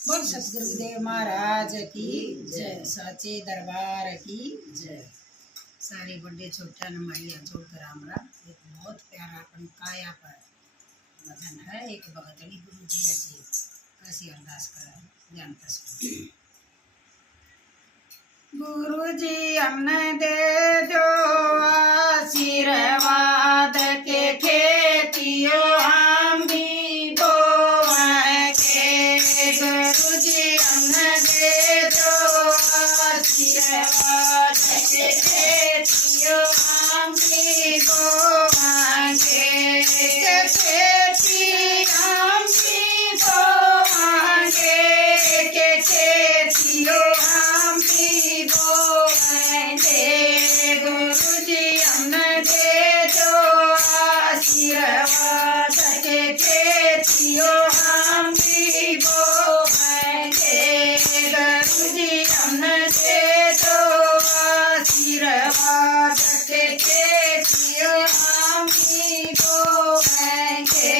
बोल सतगुरुदेव महाराज की जय, साचे दरबार की जय। सारे बड़े छोटा न माड़िया जोड़ कर राम। एक बहुत प्यारा अपन काया पर भजन है। एक भगतनी गुरु जी जी कैसी अरदास कर जानता सुन। गुरु जी हमने दे दो आशीर्वाद के खेतियों हम भी बोएंगे। गुरु जी हमने दे दो आशीर्वाद के खेतियों हम भी बोएंगे। खेती हम भी बोएंगे के खेतियों हम भी बोएंगे। गुरु जी हमने दे दो आशीर्वाद के खेतियों हम भी बोएंगे। गुरु जी हमने दे दो आशीर्वाद के खेतियों हम भी बोएंगे।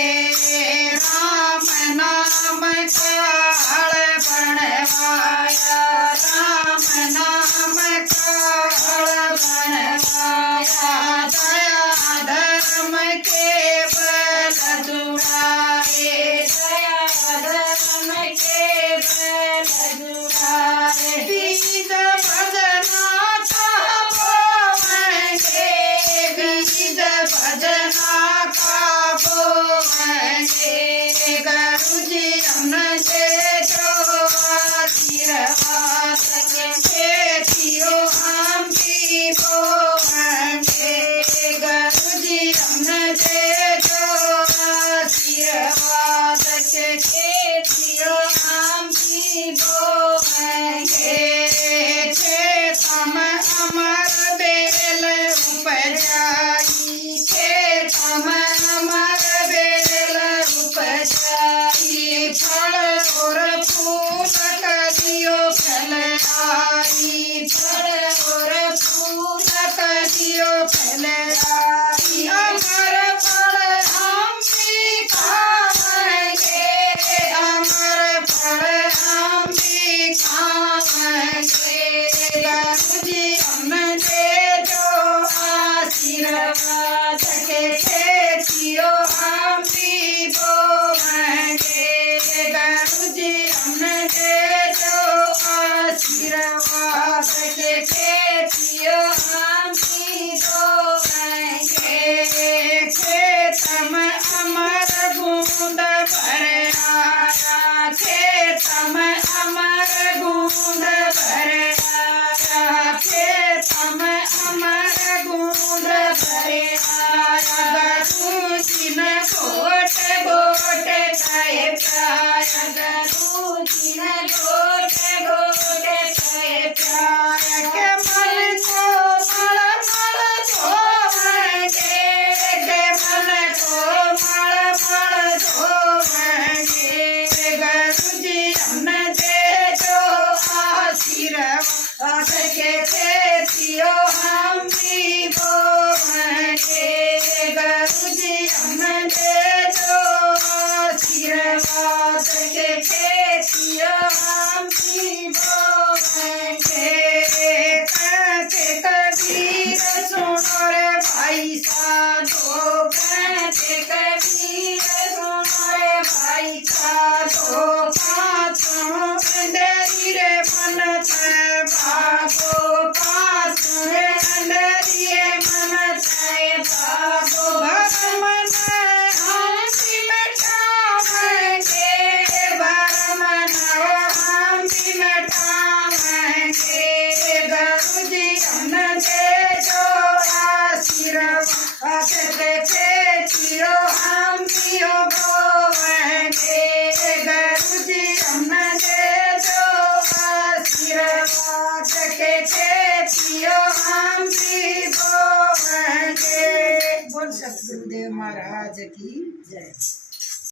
राम नाम का हल बनवाया, राम नाम का हल बनवाया। दया धर्म के बल जुड़ाए, दया धर्म के बल जुड़ाए। बीज भजना का बोएंगे, बीज भजना का बोएंगे। गुरु जी हमने दे दो आशीर्वाद के खेतियों हम भी बोएंगे। गुरु जी हमने दे दो आशीर्वाद के खेतियों हम भी बोएंगे। खेत में अमर बेल उपजाई, खेत में अमर बेल उपजाई। फल और फूल कदियो फैलाई, फल और फूल कदियो फैलाई। अमर फल हम भी खाएंगे, अमर फल हम भी खाएंगे। गुरु जी हमें दे दो आशीर्वाद के खेतियों हम भी बोएंगे। गुरु जी हमें दे दो आशीर्वाद के खेतियों हम भी बोएंगे। खेत में अमर बूंद भर आया, खेत में अमर बूंद भर आया। खेत में अमर बूंद भर आया। गुरु जी ने गोटे गोटे खाए पाया, गुरु जी ने गोटे गोटे खाए पाया। के मन को मल मल धोएंगे, के मन को मल मल धोएंगे। गुरु जी हमने दे दो आशीर्वाद के खेतियों हम भी बोएंगे। गुरु जी हमने दे दो आशीर्वाद के खेतियों हम भी बोएंगे। कहते कबीर सुनो रे भाई साधो, कहते कबीर सुनो रे भाई साधो। पाँचों अंधेरी रे मन से भागो, पाँचों अंधेरी रे मन से भागो। भरम ने हम भी मिटाएंगे, भरम ने हम भी मिटाएंगे। गुरु जी हमने दे दो आशीर्वाद के खेतियों हम भी बोएंगे। गुरु जी हमने दे दो आशीर्वाद के खेतियों हम भी बोएंगे। बोल सतगुरुदेव महाराज की जय।